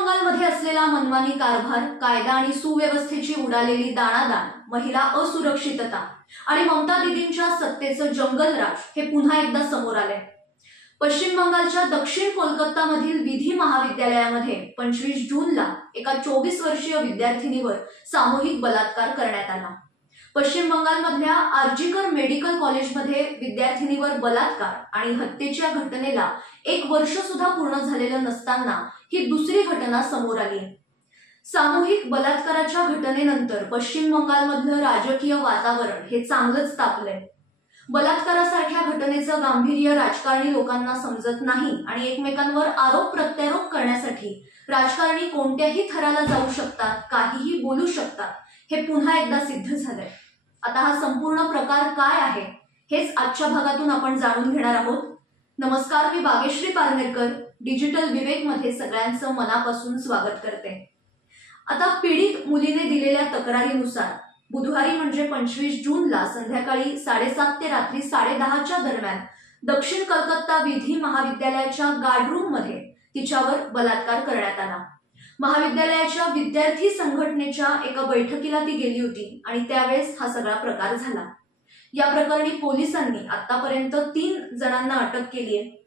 बंगालमध्ये असलेला मनमानी कारभार, कायदा आणि सुव्यवस्थेची उडालेली दाणादाण, महिला असुरक्षितता आणि ममता दीदींच्या सत्तेचं जंगलराज हे पुन्हा एकदा समोर आले। पश्चिम बंगालच्या दक्षिण कोलकातामधील विधी महाविद्यालयामध्ये 25 जूनला एका 24 वर्षीय विद्यार्थिनीवर सामूहिक बलात्कार करण्यात आला। पश्चिम बंगालमधल्या आर्जीकर मेडिकल कॉलेजमध्ये विद्यार्थिनीवर बलात्कार आणि हत्येच्या घटनेला 1 वर्ष सुद्धा पूर्ण झालेलं नसताना ही दुसरी घटना समोर आली। सामूहिक बलात्काराच्या घटनेनंतर पश्चिम बंगालमधलं राजकीय वातावरण हे चांगलंच तापलंय। बलात्कारासारख्या घटनेचं गांभीर्य राजकारणी लोकांना समजत नाही आणि एकमेकांवर आरोप प्रत्यारोप करण्यासाठी राजकारणी कोणत्याही थराला जाऊ शकतात, काहीही बोलू शकतात, हे पुन्हा एकदा सिद्ध झालंय। आता हा संपूर्ण प्रकार काय आहे हेच आजच्या भागातून आपण जाणून घेणार आहोत। नमस्कार, मी बागेश्री पारनेरकर डिजिटल विवेक मध्ये सगळ्यांचं मनापासून स्वागत करते। आता पीडित मुलीने दिलेल्या तक्रारीनुसार बुधवारी म्हणजे 25 जूनला संध्याकाळी 7:30 ते रात्री 10:30च्या दरम्यान दक्षिण कलकत्ता विधी महाविद्यालयाच्या गार्डरूम मध्ये तिच्यावर बलात्कार करण्यात आला। महाविद्यालयाच्या विद्यार्थी संघटनेच्या एका बैठकीला ती गेली होती आणि त्यावेळेस हा सगळा प्रकार झाला। या प्रकरणी पोलिसांनी आतापर्यंत 3 जणांना अटक केली आहे।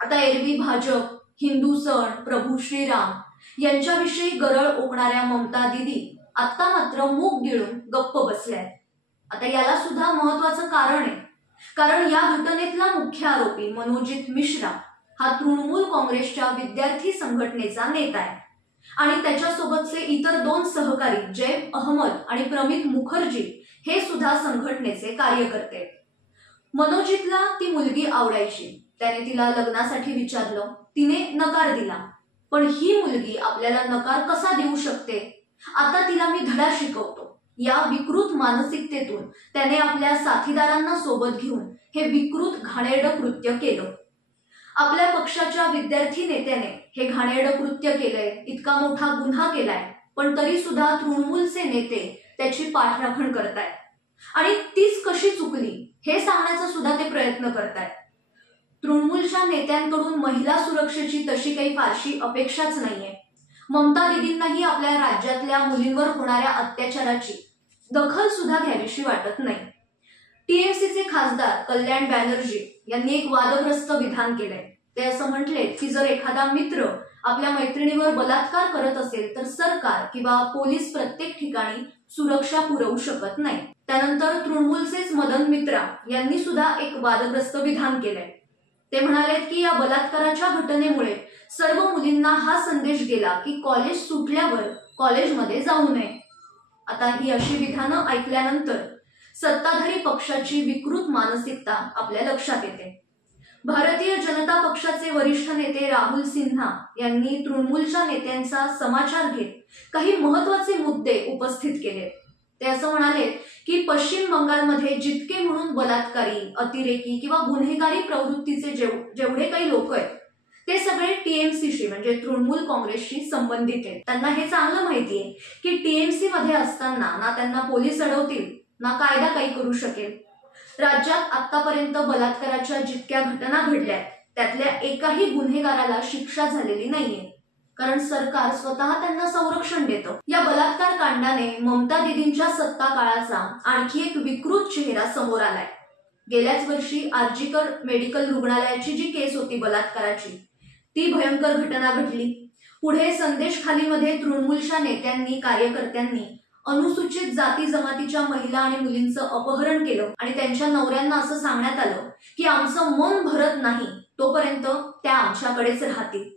आता एरवी भाजप, हिंदू सण, प्रभू श्रीराम यांच्याविषयी गरळ ओकणाऱ्या ममता दीदी आता मात्र मूग गिळून गप्प बसल्या। आता याला सुद्धा महत्त्वाचं कारण आहे, कारण या घटनेतला मुख्य आरोपी मनोजित मिश्रा हा तृणमूल काँग्रेसच्या विद्यार्थी संघटनेचा नेता आहे आणि त्याच्यासोबतचे इतर 2 सहकारी जैब अहमद आणि प्रमित मुखर्जी हे सुद्धा संघटनेचे कार्यकर्ते। मनोजितला ती मुलगी आवडायची, त्याने तिला लग्नासाठी विचारलं, तिने नकार दिला। पण ही मुलगी आपल्याला नकार कसा देऊ शकते, आता तिला मी धडा शिकवतो, या विकृत मानसिकतेतून त्याने आपल्या साथीदारांना सोबत घेऊन हे विकृत घाणेरडं कृत्य केलं। आपल्या पक्षाच्या विद्यार्थी नेत्याने हे घाणेरडं कृत्य केलंय, इतका मोठा गुन्हा केलाय, पण तरी सुद्धा तृणमूलचे नेते त्याची पाठराखण करतायत आणि तीच कशी चुकली हे सांगण्याचा सुद्धा ते प्रयत्न करतायत। तृणमूलच्या नेत्यांकडून महिला सुरक्षेची तशी काही फारशी अपेक्षाच नाहीये। ममता दीदींनाही आपल्या राज्यातल्या मुलींवर होणाऱ्या अत्याचाराची दखल सुद्धा घ्यावीशी वाटत नाही। टीएमसीचे खासदार कल्याण बॅनर्जी यांनी एक वादग्रस्त विधान केलंय। ते असं म्हटले की जर एखादा मित्र आपल्या मैत्रिणीवर बलात्कार करत असेल तर सरकार किंवा पोलीस प्रत्येक ठिकाणी सुरक्षा पुरवू शकत नाही। त्यानंतर तृणमूलचेच मदन मित्रा यांनी सुद्धा एक वादग्रस्त विधान केलंय। ते म्हणाले की या बलात्काराच्या घटनेमुळे सर्व मुलींना हा संदेश गेला की कॉलेज सुटल्यावर कॉलेजमध्ये जाऊ नये। आता ही अशी विधानं ऐकल्यानंतर सत्ताधारी पक्षाची विकृत मानसिकता आपल्या लक्षात येते। भारतीय जनता पक्षाचे वरिष्ठ नेते राहुल सिन्हा यांनी तृणमूलच्या नेत्यांचा समाचार घेत काही महत्त्वाचे मुद्दे उपस्थित केले। ते असं म्हणाले की पश्चिम बंगालमध्ये जितके म्हणून बलात्कारी, अतिरेकी किंवा गुन्हेगारी प्रवृत्तीचे जेवढे काही लोक आहेत ते सगळे टीएमसीशी म्हणजे तृणमूल काँग्रेसशी संबंधित आहेत। त्यांना हे चांगलं माहिती आहे की टीएमसी मध्ये असताना ना त्यांना पोलीस अडवतील ना कायदा काही करू शकेल। राज्यात आतापर्यंत बलात्काराच्या जितक्या घटना घडल्या त्यातल्या एकाही गुन्हेगाराला शिक्षा झालेली नाहीये, कारण सरकार स्वतः त्यांना संरक्षण देतं। या बलात्कार कांडाने ममता दीदींच्या सत्ता काळाचा आणखी एक विकृत चेहरा समोर आलाय। गेल्याच वर्षी आर्जीकर मेडिकल रुग्णालयाची जी केस होती बलात्काराची, ती भयंकर घटना घडली। पुढे संदेश खालीमध्ये तृणमूलच्या नेत्यांनी, कार्यकर्त्यांनी अनुसूचित जाती जमातीच्या महिला आणि मुलींचं अपहरण केलं आणि त्यांच्या नवऱ्यांना असं सांगण्यात आलं की आमचं मन भरत नाही तोपर्यंत त्या आमच्याकडेच राहतील।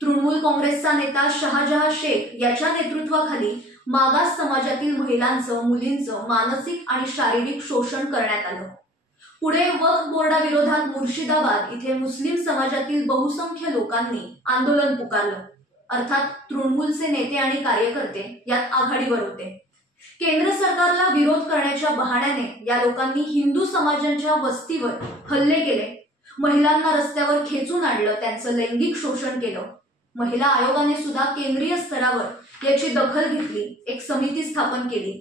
तृणमूल काँग्रेसचा नेता शहाजहा शेख याच्या नेतृत्वाखाली मागास समाजातील महिलांचं, मुलींचं मानसिक आणि शारीरिक शोषण करण्यात आलं। पुढे वक्फ बोर्डाविरोधात मुर्शिदाबाद इथे मुस्लिम समाजातील बहुसंख्य लोकांनी आंदोलन पुकारलं। अर्थात तृणमूलचे नेते आणि कार्यकर्ते यात आघाडीवर होते। केंद्र सरकारला विरोध करण्याच्या बहाण्याने या लोकांनी हिंदू समाजांच्या वस्तीवर हल्ले केले, महिलांना रस्त्यावर खेचून आणलं, त्यांचं लैंगिक शोषण केलं। महिला आयोगाने सुद्धा केंद्रीय स्तरावर याची दखल घेतली, एक समिती स्थापन केली।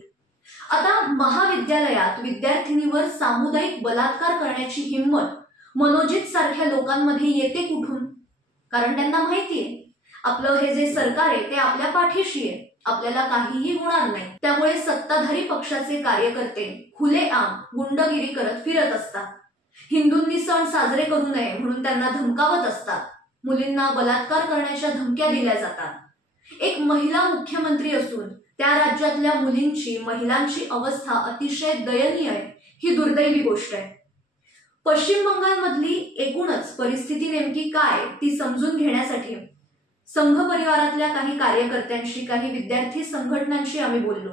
आता महाविद्यालयात विद्यार्थिनीवर सामुदायिक बलात्कार करण्याची हिंमत मनोजित सारख्या लोकांमध्ये येते कुठून? कारण त्यांना माहितीये आपलं हे जे सरकार आहे ते आपल्या पाठीशी आहे, आपल्याला काहीही होणार नाही. त्यामुळे सत्ताधारी पक्षाचे कार्यकर्ते खुलेआम गुंडगिरी करत फिरत असतात. हिंदूंनी सण साजरे करू नये म्हणून त्यांना धमकावत असतात. मुलींना बलात्कार करण्याच्या धमक्या दिल्या जातात. एक महिला मुख्यमंत्री असून त्या राज्यातल्या मुलींची, महिलांची अवस्था अतिशय दयनीय आहे. ही दुर्दैवी गोष्ट आहे. पश्चिम बंगालमधली एकूणच परिस्थिती नेमकी काय ती समजून घेण्यासाठी संघ परिवारातल्या काही कार्यकर्त्यांशी, काही विद्यार्थी संघटनांशी आम्ही बोललो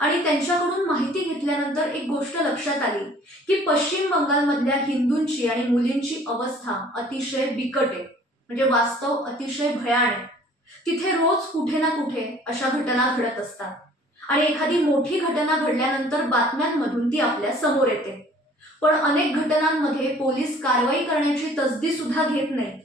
आणि त्यांच्याकडून माहिती घेतल्यानंतर एक गोष्ट लक्षात आली की पश्चिम बंगालमधल्या हिंदूंची आणि मुलींची अवस्था अतिशय बिकट आहे. म्हणजे वास्तव अतिशय भयान आहे. तिथे रोज कुठे ना कुठे अशा घटना घडत असतात आणि एखादी मोठी घटना घडल्यानंतर बातम्यांमधून ती आपल्या समोर येते. पण अनेक घटनांमध्ये पोलीस कारवाई करण्याची तसदी सुद्धा घेत नाही.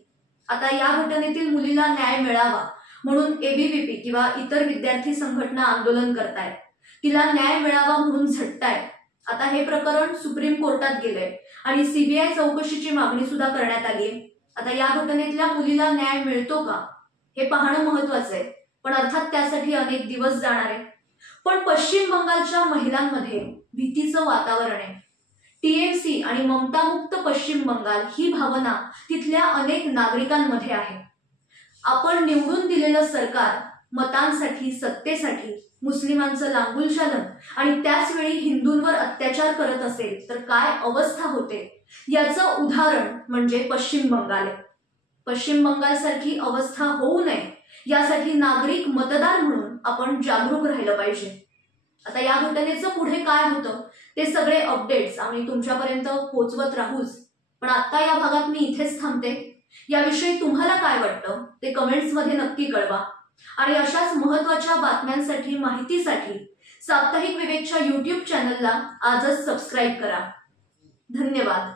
आता या घटनेतील मुलीला न्याय मिळावा म्हणून एबीव्हीपी किंवा इतर विद्यार्थी संघटना आंदोलन करतायत. तिला न्याय मिळावा म्हणून झटतायत. आता हे प्रकरण सुप्रीम कोर्टात गेलंय आणि सीबीआय चौकशीची मागणी सुद्धा करण्यात आली. आता या घटनेतल्या मुलीला न्याय मिळतो का हे पाहणं महत्वाचं आहे. पण अर्थात त्यासाठी अनेक दिवस जाणार आहे. पण पश्चिम बंगालच्या महिलांमध्ये भीतीचं वातावरण आहे. टीएमसी आणि ममतामुक्त पश्चिम बंगाल ही भावना तिथल्या अनेक नागरिकांमध्ये आहे. आपण निवडून दिलेलं सरकार मतांसाठी, सत्तेसाठी मुस्लिमांचं लांगुलचालन आणि त्याच वेळी हिंदूंवर अत्याचार करत असेल तर काय अवस्था होते याचं उदाहरण म्हणजे पश्चिम बंगाल आहे. पश्चिम बंगालसारखी अवस्था होऊ नये यासाठी नागरिक मतदार म्हणून आपण जागरूक राहिलं पाहिजे. आता या घटनेचं पुढे काय होतं ते सगळे अपडेट्स आम्ही तुमच्यापर्यंत पोहोचवत राहूच. पण आता या भागात मी इथेच थांबते. याविषयी तुम्हाला काय वाटतं ते कमेंट्समध्ये नक्की कळवा आणि अशाच महत्त्वाच्या बातम्यांसाठी, माहितीसाठी साप्ताहिक विवेकच्या YouTube चॅनलला आजच सबस्क्राईब करा. धन्यवाद.